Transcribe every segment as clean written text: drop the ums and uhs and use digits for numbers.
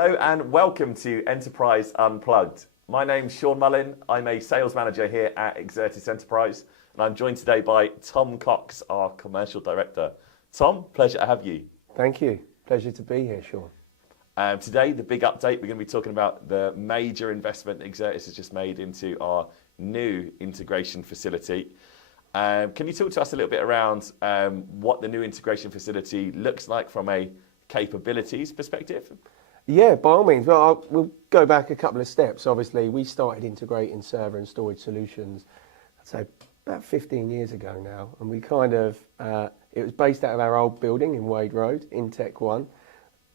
Hello and welcome to Enterprise Unplugged. My name's Sean Mullin. I'm a sales manager here at Exertis Enterprise, and I'm joined today by Tom Cox, our commercial director. Tom, pleasure to have you. Thank you. Pleasure to be here, Sean. Today, the big update, we're going to be talking about the major investment Exertis has just made into our new integration facility. Can you talk to us a little bit around what the new integration facility looks like from a capabilities perspective? Yeah, by all means. Well, we'll go back a couple of steps. Obviously, we started integrating server and storage solutions, I'd say about 15 years ago now. And we kind of, it was based out of our old building in Wade Road, Intech 1,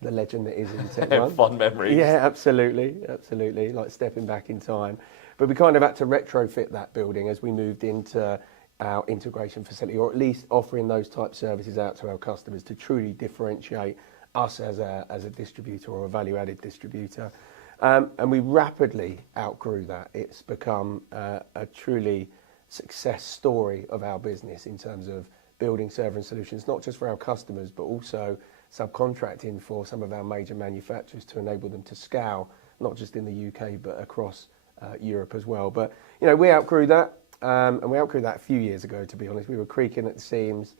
the legend that is Intech 1. Fond memories. Yeah, absolutely, like stepping back in time. But we kind of had to retrofit that building as we moved into our integration facility, or at least offering those type services out to our customers to truly differentiate us as a distributor or a value-added distributor. And we rapidly outgrew that. It's become a truly success story of our business in terms of building server and solutions, not just for our customers, but also subcontracting for some of our major manufacturers to enable them to scale, not just in the UK, but across Europe as well. But, you know, we outgrew that, and we outgrew that a few years ago, to be honest. We were creaking at the seams.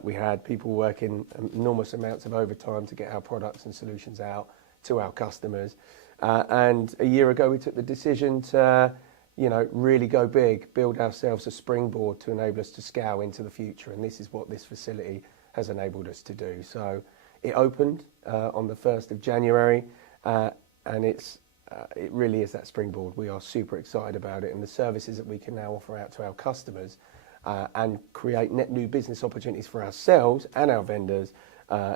We had people working enormous amounts of overtime to get our products and solutions out to our customers. And a year ago, we took the decision to, you know, really go big, build ourselves a springboard to enable us to scale into the future. And this is what this facility has enabled us to do. So it opened on the 1st of January, and it really is that springboard. We are super excited about it, and the services that we can now offer out to our customers and create net new business opportunities for ourselves and our vendors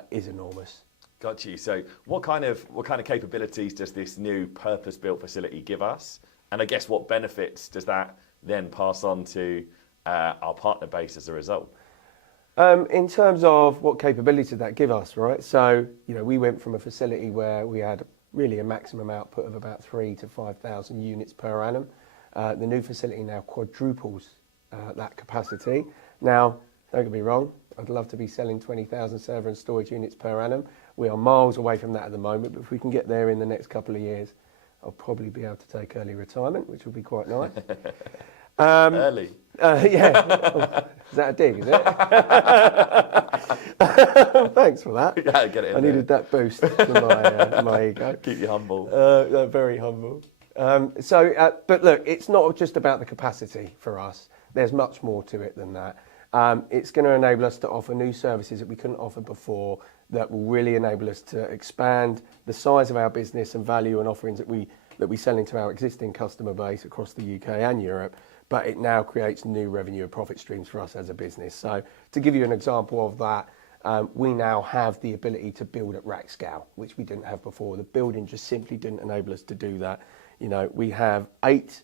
is enormous. Got you. So what kind of capabilities does this new purpose-built facility give us? And I guess what benefits does that then pass on to our partner base as a result? In terms of what capabilities did that give us, right? So, you know, we went from a facility where we had really a maximum output of about 3,000 to 5,000 units per annum. The new facility now quadruples that capacity. Now, don't get me wrong, I'd love to be selling 20,000 server and storage units per annum. We are miles away from that at the moment, but if we can get there in the next couple of years, I'll probably be able to take early retirement, which will be quite nice. Early? Yeah. Is that a dig, is it? Thanks for that. Yeah, get it in I needed that boost for my ego. Keep you humble. Very humble. But look, it's not just about the capacity for us. There's much more to it than that. It's going to enable us to offer new services that we couldn't offer before, that will really enable us to expand the size of our business and value and offerings that we sell into our existing customer base across the UK and Europe. But it now creates new revenue and profit streams for us as a business. So to give you an example of that, we now have the ability to build at rack scale, which we didn't have before. The building just simply didn't enable us to do that. You know, we have 8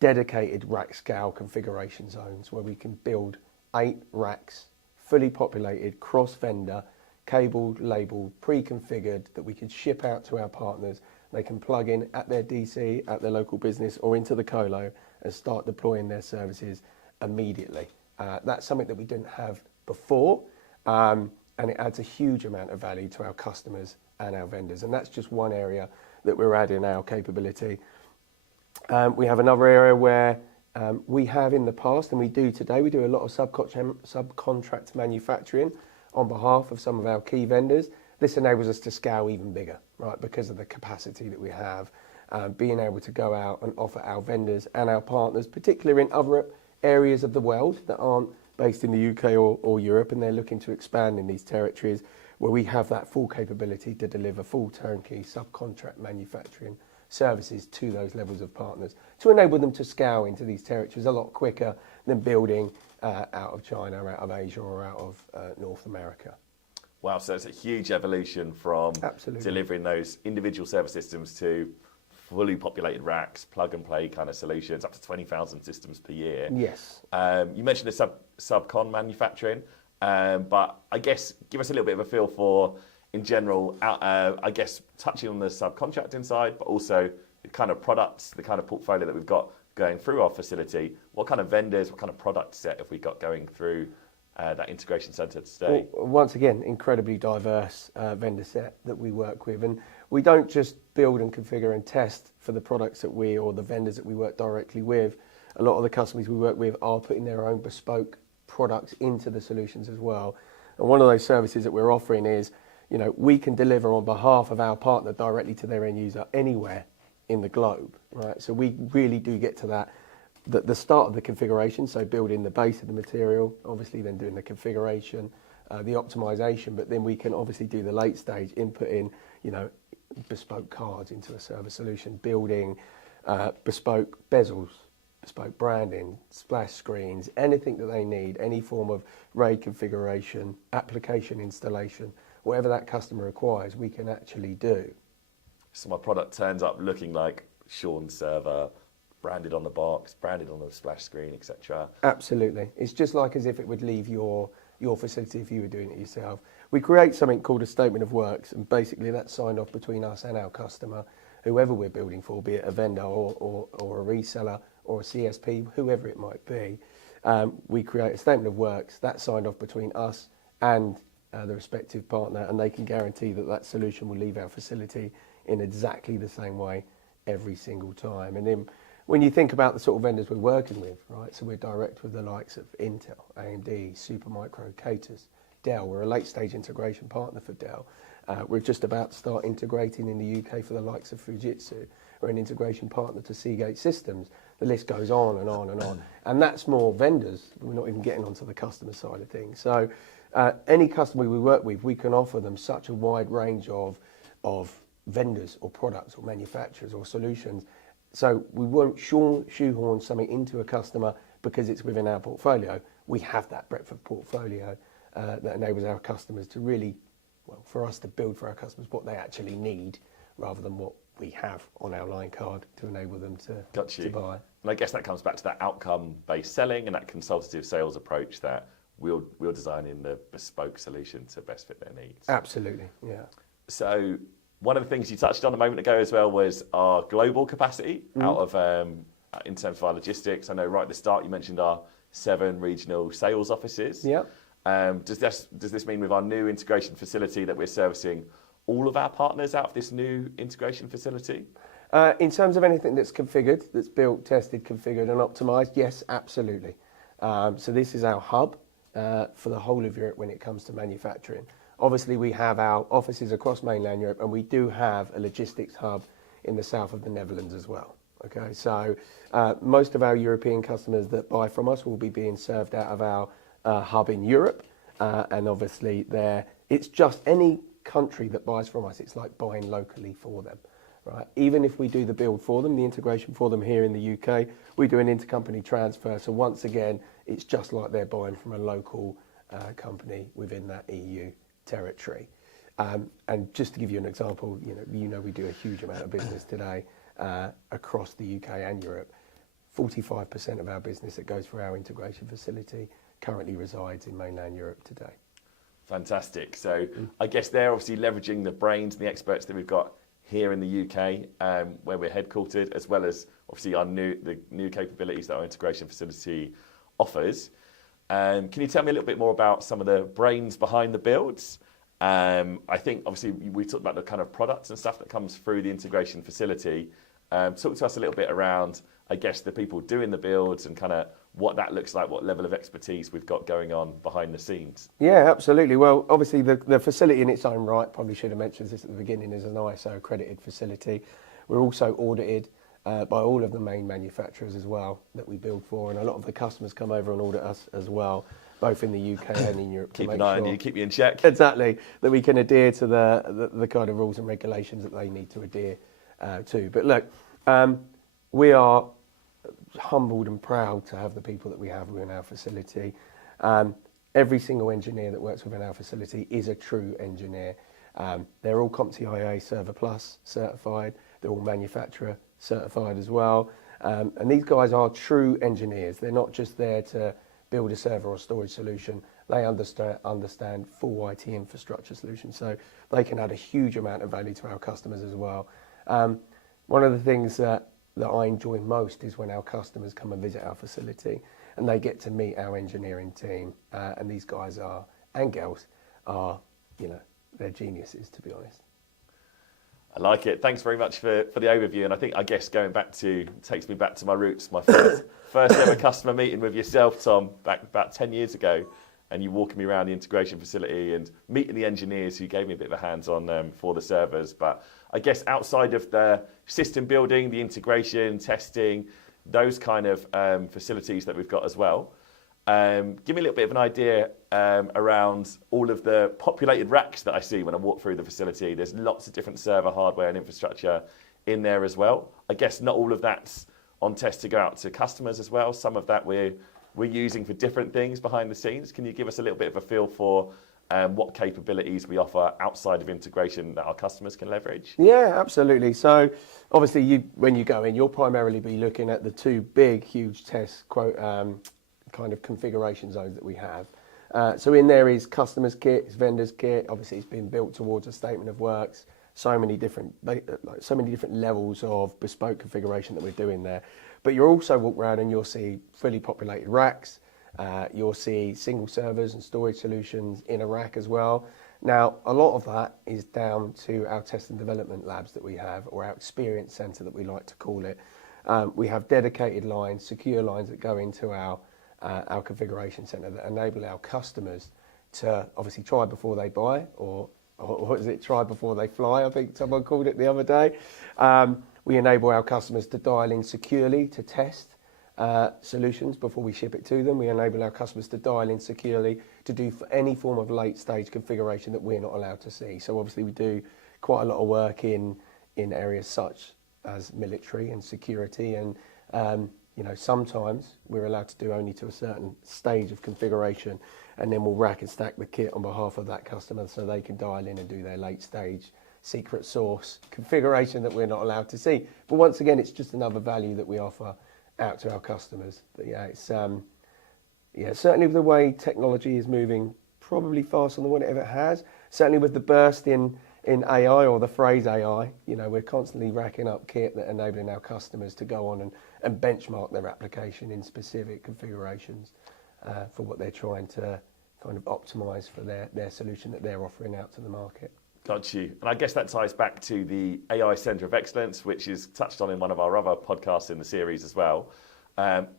dedicated rack scale configuration zones where we can build 8 racks, fully populated, cross-vendor, cabled, labelled, pre-configured, that we can ship out to our partners. They can plug in at their DC, at their local business, or into the colo and start deploying their services immediately. That's something that we didn't have before, and it adds a huge amount of value to our customers and our vendors. And that's just one area that we're adding our capability. We have another area where we have in the past, and we do today, we do a lot of subcontract manufacturing on behalf of some of our key vendors. This enables us to scale even bigger, right, because of the capacity that we have, being able to go out and offer our vendors and our partners, particularly in other areas of the world that aren't based in the UK or Europe, and they're looking to expand in these territories, where we have that full capability to deliver full turnkey subcontract manufacturing services to those levels of partners to enable them to scale into these territories a lot quicker than building out of China, or out of Asia, or out of North America. Wow, so it's a huge evolution from delivering those individual server systems to fully populated racks, plug and play kind of solutions, up to 20,000 systems per year. Yes. You mentioned the subcon manufacturing, but I guess give us a little bit of a feel for, in general, I guess touching on the subcontracting side, but also the kind of products, the kind of portfolio that we've got going through our facility. What kind of vendors, what kind of product set have we got going through that integration centre today? Well, once again, incredibly diverse vendor set that we work with. And we don't just build and configure and test for the products that or the vendors that we work directly with. A lot of the customers we work with are putting their own bespoke products into the solutions as well. And one of those services that we're offering is, we can deliver on behalf of our partner directly to their end user anywhere in the globe, right? So we really do get to that, the start of the configuration, so building the base of the material, obviously then doing the configuration, the optimization, but then we can obviously do the late stage, input in, bespoke cards into a server solution, building bespoke bezels, bespoke branding, splash screens, anything that they need, any form of RAID configuration, application installation, whatever that customer requires, we can actually do. So my product turns up looking like Sean's server, branded on the box, branded on the splash screen, etc. Absolutely. It's just like as if it would leave your facility if you were doing it yourself. We create something called a statement of works, and basically that's signed off between us and our customer, whoever we're building for, be it a vendor or a reseller or a CSP, whoever it might be. We create a statement of works that's signed off between us and the respective partner, and they can guarantee that that solution will leave our facility in exactly the same way every single time. And then when you think about the sort of vendors we're working with, right, so we're direct with the likes of Intel, AMD, Supermicro, Catus, Dell. We're a late stage integration partner for Dell. We're just about to start integrating in the UK for the likes of Fujitsu. We're an integration partner to Seagate Systems. The list goes on and on and on. And that's more vendors. We're not even getting onto the customer side of things. So any customer we work with, we can offer them such a wide range of vendors or products or manufacturers or solutions. So we won't shoehorn something into a customer because it's within our portfolio. We have that breadth of portfolio that enables our customers to really, for us to build for our customers what they actually need rather than what we have on our line card to enable them to buy. And I guess that comes back to that outcome-based selling and that consultative sales approach that we'll design in the bespoke solution to best fit their needs. Absolutely, yeah. So one of the things you touched on a moment ago as well was our global capacity out of in terms of our logistics. I know right at the start you mentioned our 7 regional sales offices. Yeah. Does this mean with our new integration facility that we're servicing all of our partners out of this new integration facility? In terms of anything that's configured, that's built, tested, configured and optimized, yes, absolutely. So this is our hub for the whole of Europe when it comes to manufacturing. Obviously, we have our offices across mainland Europe, and we do have a logistics hub in the south of the Netherlands as well. Okay, so most of our European customers that buy from us will be being served out of our hub in Europe, and obviously it's just any country that buys from us, it's like buying locally for them, right? Even if we do the build for them, the integration for them here in the UK, we do an intercompany transfer. So once again, it's just like they're buying from a local company within that EU territory. And just to give you an example, we do a huge amount of business today across the UK and Europe. 45% of our business that goes through our integration facility currently resides in mainland Europe today. Fantastic. So I guess they're obviously leveraging the brains and the experts that we've got here in the UK, where we're headquartered, as well as obviously the new capabilities that our integration facility offers. Can you tell me a little bit more about some of the brains behind the builds? I think obviously we talked about the kind of products and stuff that comes through the integration facility. Talk to us a little bit around, I guess, the people doing the builds and kind of what that looks like, what level of expertise we've got going on behind the scenes. Yeah, absolutely. Well, obviously the facility in its own right, probably should have mentioned this at the beginning, is an ISO accredited facility. We're also audited by all of the main manufacturers as well that we build for, and a lot of the customers come over and audit us as well, both in the UK and in Europe. Keep an eye on you, keep you in check. Exactly, that we can adhere to the kind of rules and regulations that they need to adhere to. But look, we are humbled and proud to have the people that we have within our facility. Every single engineer that works within our facility is a true engineer. They're all CompTIA Server Plus certified. They're all manufacturer certified as well. And these guys are true engineers. They're not just there to build a server or storage solution. They understand full IT infrastructure solutions. So they can add a huge amount of value to our customers as well. One of the things that I enjoy most is when our customers come and visit our facility and they get to meet our engineering team. And these guys and girls are, they're geniuses, to be honest. I like it. Thanks very much for the overview. And I guess takes me back to my roots, my first ever customer meeting with yourself, Tom, back about 10 years ago. And you walking me around the integration facility and meeting the engineers who gave me a bit of a hands-on for the servers. But I guess outside of the system building, the integration, testing, those kind of facilities that we've got as well, give me a little bit of an idea around all of the populated racks that I see when I walk through the facility. There's lots of different server hardware and infrastructure in there as well. I guess not all of that's on test to go out to customers as well. Some of that we're using for different things behind the scenes. Can you give us a little bit of a feel for what capabilities we offer outside of integration that our customers can leverage? Yeah, absolutely. So obviously when you go in, you'll primarily be looking at the two big, huge test kind of configuration zones that we have. So in there is customers kit, it's vendors kit. Obviously, it's been built towards a statement of works. So many different levels of bespoke configuration that we're doing there. But you'll also walk around and you'll see fully populated racks. You'll see single servers and storage solutions in a rack as well. Now, a lot of that is down to our test and development labs that we have, or our experience centre that we like to call it. We have dedicated lines, secure lines that go into our configuration centre that enable our customers to obviously try before they buy, or what is it, try before they fly, I think someone called it the other day. We enable our customers to dial in securely to test solutions before we ship it to them. We enable our customers to dial in securely to do any form of late stage configuration that we're not allowed to see. So obviously we do quite a lot of work in areas such as military and security, and sometimes we're allowed to do only to a certain stage of configuration, and then we'll rack and stack the kit on behalf of that customer so they can dial in and do their late stage secret source configuration that we're not allowed to see. But once again, it's just another value that we offer out to our customers. But yeah, it's certainly with the way technology is moving, probably faster than what it ever has. Certainly with the burst in AI, or the phrase AI, we're constantly racking up kit that enabling our customers to go on and benchmark their application in specific configurations for what they're trying to kind of optimize for their solution that they're offering out to the market. Got you. And I guess that ties back to the AI Centre of Excellence, which is touched on in one of our other podcasts in the series as well.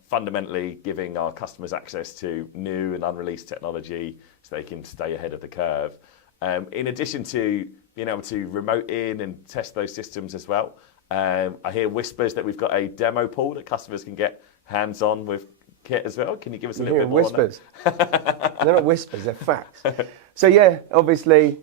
Fundamentally giving our customers access to new and unreleased technology so they can stay ahead of the curve. In addition to being able to remote in and test those systems as well, I hear whispers that we've got a demo pool that customers can get hands-on with kit as well. Can you give us a little bit more whispers? On that? They're not whispers, they're facts. So yeah, obviously,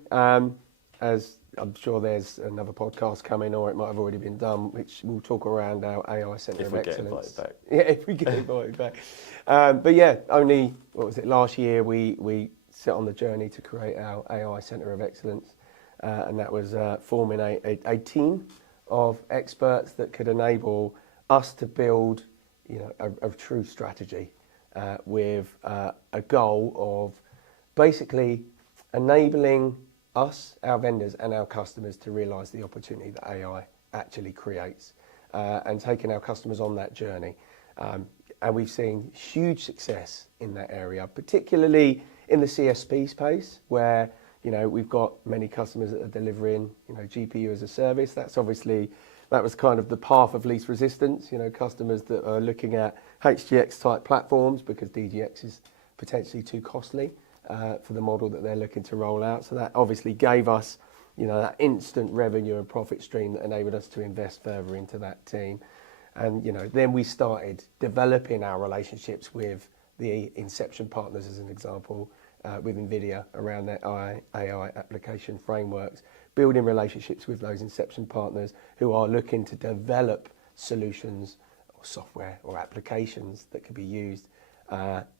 as I'm sure there's another podcast coming, or it might have already been done, which will talk around our AI Centre of Excellence. If we get invited back. Yeah, if we get invited back. But yeah, only, last year we set on the journey to create our AI Centre of Excellence, and that was forming a team of experts that could enable us to build a true strategy with a goal of basically enabling us, our vendors and our customers to realise the opportunity that AI actually creates, and taking our customers on that journey. And we've seen huge success in that area, particularly in the CSP space, where we've got many customers that are delivering GPU as a service. That was kind of the path of least resistance. Customers that are looking at HGX type platforms because DGX is potentially too costly for the model that they're looking to roll out. So that obviously gave us that instant revenue and profit stream that enabled us to invest further into that team. And then we started developing our relationships with the Inception partners, as an example, with NVIDIA around their AI application frameworks, building relationships with those Inception partners who are looking to develop solutions or software or applications that could be used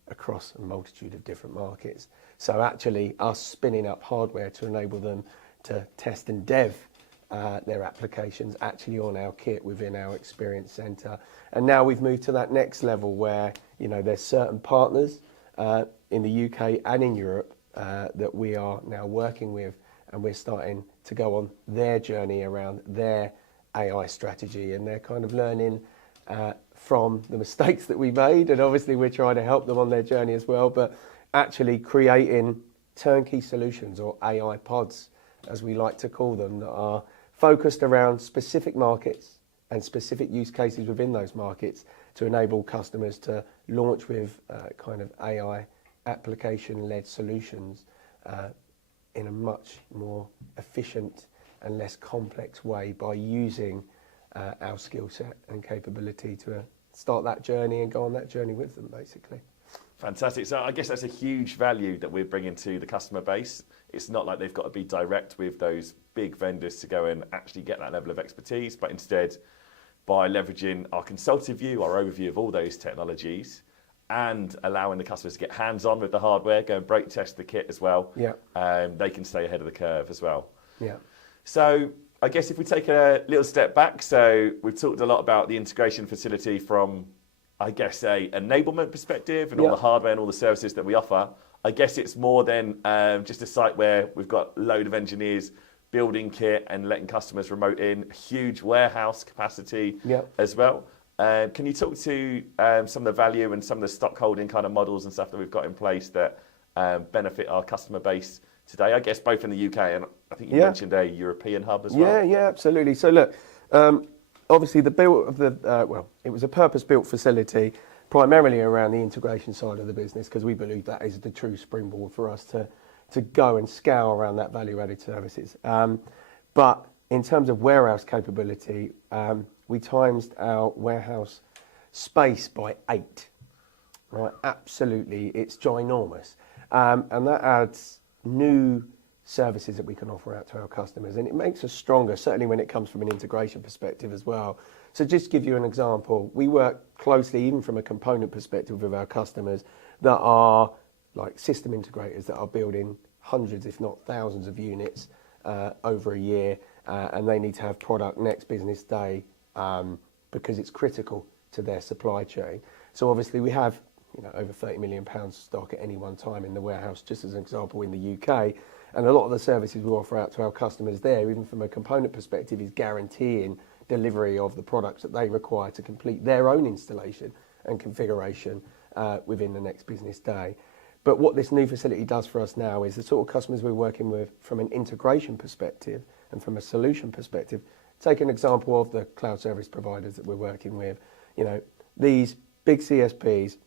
across a multitude of different markets. So actually us spinning up hardware to enable them to test and dev their applications actually on our kit within our experience centre. And now we've moved to that next level where there's certain partners in the UK and in Europe that we are now working with, and we're starting to go on their journey around their AI strategy, and they're kind of learning from the mistakes that we made, and obviously we're trying to help them on their journey as well, but actually creating turnkey solutions, or AI pods as we like to call them, that are focused around specific markets and specific use cases within those markets to enable customers to launch with kind of AI application-led solutions in a much more efficient and less complex way by using our skill set and capability to start that journey and go on that journey with them, basically. Fantastic. So I guess that's a huge value that we're bringing to the customer base. It's not like they've got to be direct with those big vendors to go and actually get that level of expertise, but instead by leveraging our consultative view, our overview of all those technologies, and allowing the customers to get hands-on with the hardware, go and break test the kit as well, they can stay ahead of the curve as well. Yeah. So I guess if we take a little step back, so we've talked a lot about the integration facility from, I guess, a enablement perspective and all the hardware and all the services that we offer. I guess it's more than just a site where we've got a load of engineers building kit and letting customers remote in, huge warehouse capacity as well. Can you talk to some of the value and some of the stock holding kind of models and stuff that we've got in place that benefit our customer base today? I guess both in the UK and I think you mentioned a European hub as well. Yeah, absolutely. So look, obviously the build of the, it was a purpose-built facility primarily around the integration side of the business because we believe that is the true springboard for us to go and scale around that value-added services. But in terms of warehouse capability, we times our warehouse space by 8. Right, absolutely, it's ginormous, and that adds new services that we can offer out to our customers, and it makes us stronger, certainly when it comes from an integration perspective as well. So just to give you an example, we work closely, even from a component perspective, with our customers that are like system integrators that are building hundreds, if not thousands of units over a year, and they need to have product next business day because it's critical to their supply chain. So obviously we have over £30 million stock at any one time in the warehouse, just as an example, in the UK. And a lot of the services we offer out to our customers there, even from a component perspective, is guaranteeing delivery of the products that they require to complete their own installation and configuration within the next business day. But what this new facility does for us now is the sort of customers we're working with from an integration perspective and from a solution perspective. Take an example of the cloud service providers that we're working with. These big CSPs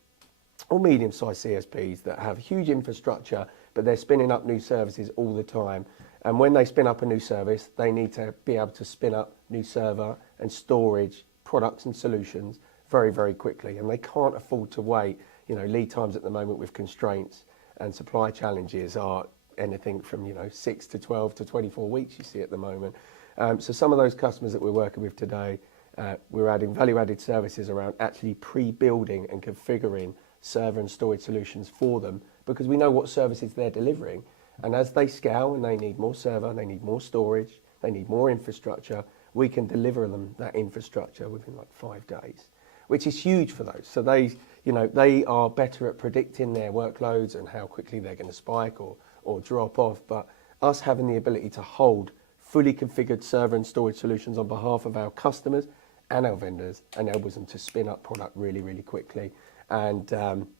or medium-sized CSPs that have huge infrastructure, but they're spinning up new services all the time. And when they spin up a new service, they need to be able to spin up new server and storage products and solutions very, very quickly. And they can't afford to wait. Lead times at the moment with constraints and supply challenges are anything from 6 to 12 to 24 weeks you see at the moment. So some of those customers that we're working with today, we're adding value-added services around actually pre-building and configuring server and storage solutions for them because we know what services they're delivering. And as they scale and they need more server, they need more storage, they need more infrastructure, we can deliver them that infrastructure within like 5 days, which is huge for those. So they are better at predicting their workloads and how quickly they're going to spike or drop off. But us having the ability to hold fully configured server and storage solutions on behalf of our customers and our vendors enables them to spin up product really, really quickly and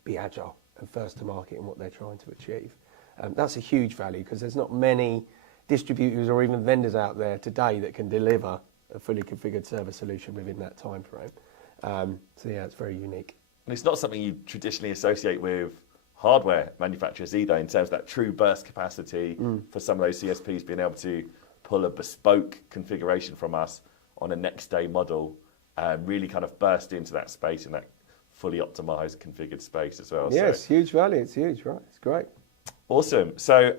be agile and first to market in what they're trying to achieve. That's a huge value because there's not many distributors or even vendors out there today that can deliver a fully configured server solution within that time frame. So yeah, it's very unique. And it's not something you traditionally associate with hardware manufacturers either, in terms of that true burst capacity for some of those CSPs being able to pull a bespoke configuration from us on a next day model and really kind of burst into that space in that fully optimized configured space as well. Yeah, it's huge value. It's huge, right? It's great. Awesome. So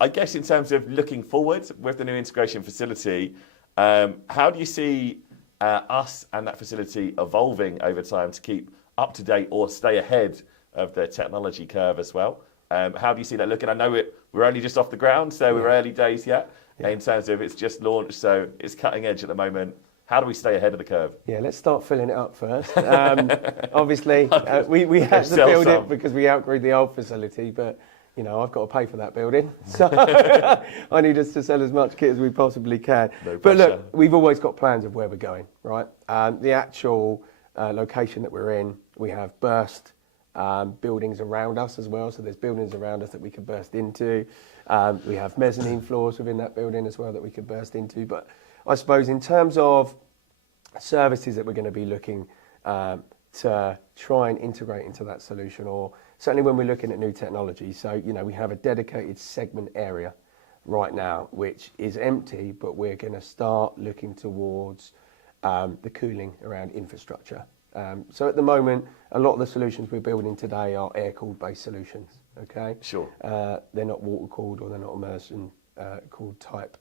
I guess in terms of looking forward with the new integration facility, how do you see us and that facility evolving over time to keep up to date or stay ahead of the technology curve as well? How do you see that looking? I know we're only just off the ground, so we're early days yet in terms of it's just launched, so it's cutting edge at the moment. How do we stay ahead of the curve? Yeah, let's start filling it up first. Obviously, we had to build it because we outgrew the old facility, but I've got to pay for that building, so I need us to sell as much kit as we possibly can. No but pressure. Look, we've always got plans of where we're going, right? The actual location that we're in, we have burst buildings around us as well, so there's buildings around us that we can burst into. We have mezzanine floors within that building as well that we can burst into, but I suppose in terms of services that we're going to be looking to try and integrate into that solution, or certainly when we're looking at new technology. So, we have a dedicated segment area right now, which is empty, but we're going to start looking towards the cooling around infrastructure. So at the moment, a lot of the solutions we're building today are air-cooled based solutions, okay? Sure. They're not water-cooled, or they're not immersion-cooled type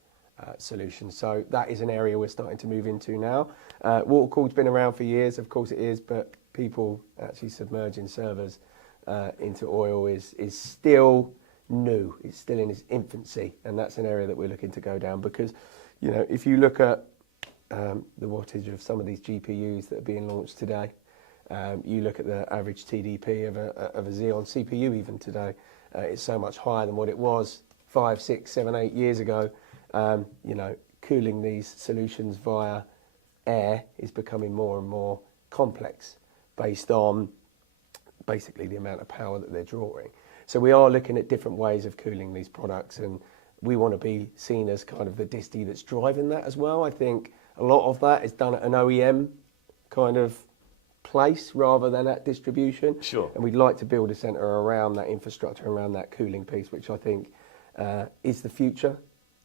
solutions. So that is an area we're starting to move into now. Water-cooled's been around for years, of course it is, but people actually submerging servers into oil is still new. It's still in its infancy, and that's an area that we're looking to go down, because, if you look at the wattage of some of these GPUs that are being launched today, you look at the average TDP of a Xeon CPU even today, it's so much higher than what it was 5, 6, 7, 8 years ago. Cooling these solutions via air is becoming more and more complex based on basically the amount of power that they're drawing. So we are looking at different ways of cooling these products, and we want to be seen as kind of the disty that's driving that as well. I think a lot of that is done at an OEM kind of place rather than at distribution. Sure. And we'd like to build a centre around that infrastructure, around that cooling piece, which I think is the future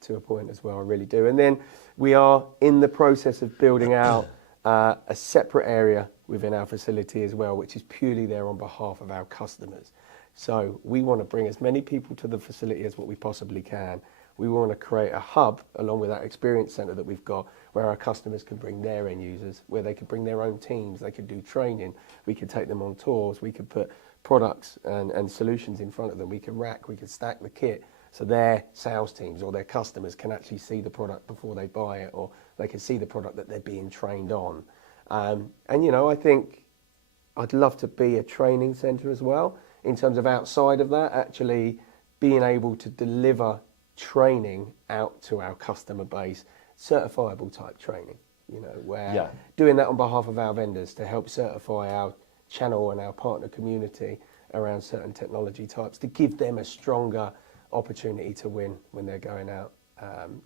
to a point as well. I really do. And then we are in the process of building out a separate area within our facility as well, which is purely there on behalf of our customers. So we want to bring as many people to the facility as what we possibly can. We want to create a hub along with that experience centre that we've got, where our customers can bring their end users, where they could bring their own teams, they could do training, we could take them on tours, we could put products and solutions in front of them, we could rack, we could stack the kit, so their sales teams or their customers can actually see the product before they buy it, or they can see the product that they're being trained on. And I think I'd love to be a training centre as well, in terms of outside of that, actually being able to deliver training out to our customer base, certifiable type training, where doing that on behalf of our vendors to help certify our channel and our partner community around certain technology types, to give them a stronger opportunity to win when they're going out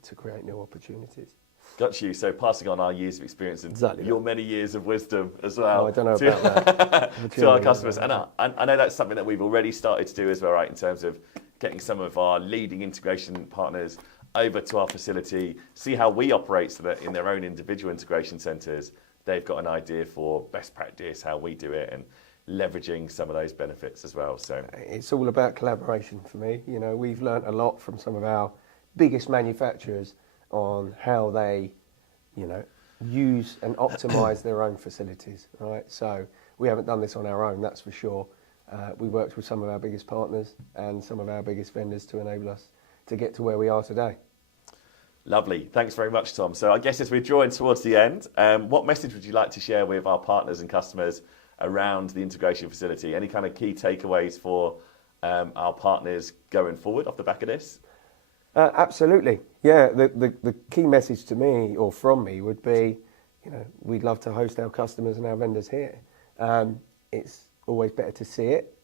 to create new opportunities. Got you. So passing on our years of experience and Exactly your many years of wisdom as well. Oh, I don't know about that. To our customers. And I know that's something that we've already started to do as well, right, in terms of getting some of our leading integration partners over to our facility, see how we operate, so that in their own individual integration centres, they've got an idea for best practice, how we do it, and leveraging some of those benefits as well. So it's all about collaboration for me. We've learnt a lot from some of our biggest manufacturers on how they, use and optimise their own facilities, right? So we haven't done this on our own, that's for sure. We worked with some of our biggest partners and some of our biggest vendors to enable us to get to where we are today. Lovely. Thanks very much, Tom. So I guess as we're drawing towards the end, what message would you like to share with our partners and customers around the integration facility? Any kind of key takeaways for our partners going forward off the back of this? Absolutely. Yeah, the key message to me, or from me, would be, we'd love to host our customers and our vendors here. It's always better to see it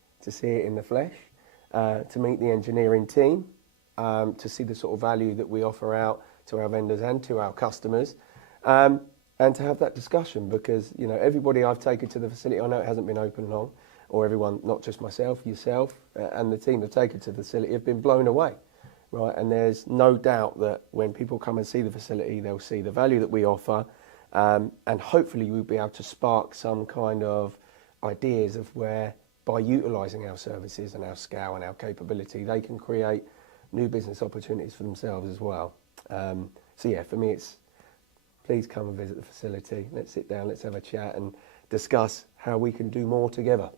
in the flesh, to meet the engineering team, to see the sort of value that we offer out to our vendors and to our customers, and to have that discussion, because everybody I've taken to the facility, I know it hasn't been open long, or everyone, not just myself, yourself, and the team have taken to the facility have been blown away, right? And there's no doubt that when people come and see the facility, they'll see the value that we offer, and hopefully we'll be able to spark some kind of ideas of where, by utilising our services and our scale and our capability, they can create new business opportunities for themselves as well. So yeah, for me, it's please come and visit the facility. Let's sit down, let's have a chat and discuss how we can do more together.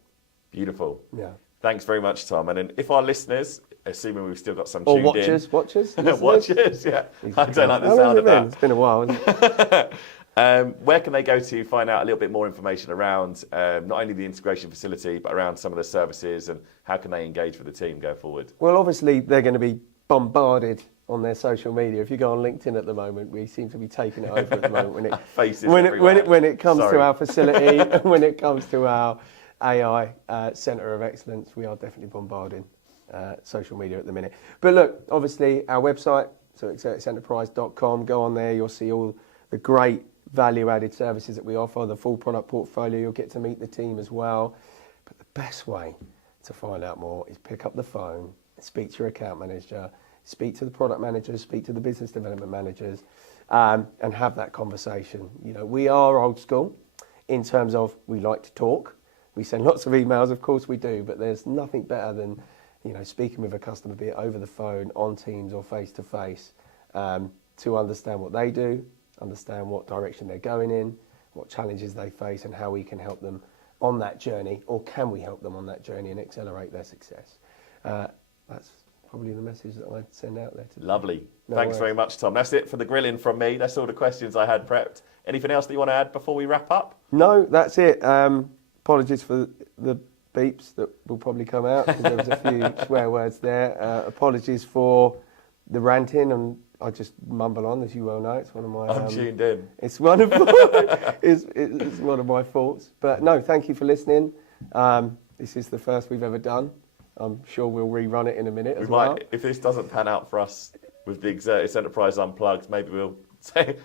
Beautiful. Yeah. Thanks very much, Tom. And then if our listeners, assuming we've still got some or tuned watchers, in. Watchers, watchers, yeah. I don't like the sound of that. It's been a while, hasn't it? Where can they go to find out a little bit more information around not only the integration facility, but around some of the services, and how can they engage with the team going forward? Well, obviously, they're going to be bombarded on their social media. If you go on LinkedIn at the moment, we seem to be taking it over at the moment when it comes to our facility, when it comes to our AI Centre of Excellence. We are definitely bombarding social media at the minute. But look, obviously, our website, so exertisenterprise.com. Go on there, you'll see all the great value-added services that we offer, the full product portfolio. You'll get to meet the team as well. But the best way to find out more is pick up the phone, speak to your account manager, speak to the product managers, speak to the business development managers, and have that conversation. You know, we are old school in terms of we like to talk. We send lots of emails, of course we do, but there's nothing better than, you know, speaking with a customer, be it over the phone, on Teams or face-to-face, to understand what they do, understand what direction they're going in, what challenges they face, and how we can help them on that journey, or can we help them on that journey and accelerate their success. That's probably the message that I'd send out there today. Lovely. No Thanks worries. very much, Tom. That's it for the grilling from me. That's all the questions I had prepped. Anything else that you want to add before we wrap up? No, that's it. Apologies for the beeps that will probably come out, because there was a few swear words there. Apologies for the ranting, and I just mumble on, as you well know. It's one of my... I'm tuned in. It's one of it's one of my faults. But no, thank you for listening. This is the first we've ever done. I'm sure we'll rerun it in a minute as well. If this doesn't pan out for us with the Exertis Enterprise Unplugged, maybe we'll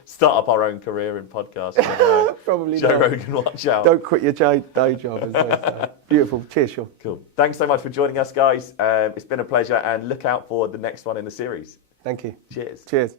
start up our own career in podcasting. Probably Joe not. Rogan, watch out. Don't quit your day job, as they say. Beautiful. Cheers, Sean. Cool. Thanks so much for joining us, guys. It's been a pleasure, and look out for the next one in the series. Thank you. Cheers. Cheers.